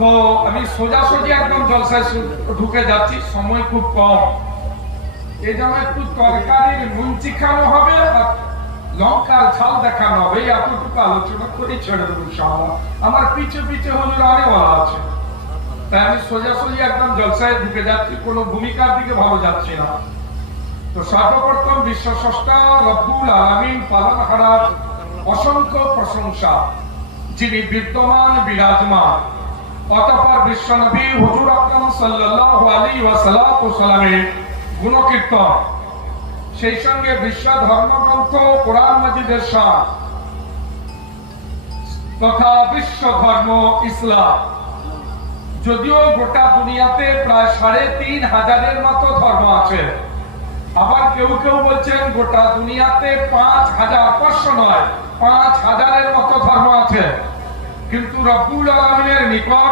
তো আমি সোজাসুজি একদম জলসায় ঢুকে যাচ্ছি, সময় খুব কম। এই জন্য একটু তরকারির নুন চিখানো হবে আর লঙ্কার ঝাল দেখানো হবে, এতটুকু আলোচনা করে ছেড়ে দেবো ইনশাআল্লাহ। আমার পিছে পিছে হলে আরে বলা আছে, তাই আমি সোজাসুজি একদম জলসায় ঢুকে যাচ্ছি, কোনো ভূমিকার দিকে ভালো যাচ্ছি না। তো সর্বপ্রথম বিশ্ব স্রষ্টা রব্বুল আলামিন পালনহারার অসংখ্য প্রশংসা, যিনি বিদ্যমান বিরাজমান। অতঃপর বিশ্বনবী হুজুর আকরাম সাল্লাল্লাহু আলাইহি ওয়াসাল্লামের গুণকীর্তন, সেই সঙ্গে বিশ্ব ধর্মগ্রন্থ কোরআন মাজিদের শান তথা বিশ্ব ধর্ম ইসলাম। যদিও গোটা দুনিয়াতে প্রায় ৩৫০০০-এর মতো ধর্ম আছে, আবার কেউ কেউ বলছেন গোটা দুনিয়াতে ৫০০০, ৫০০ নয় ৫০০০-এর মতো ধর্ম আছে, কিন্তু রব্বুল আলামিনের নিকট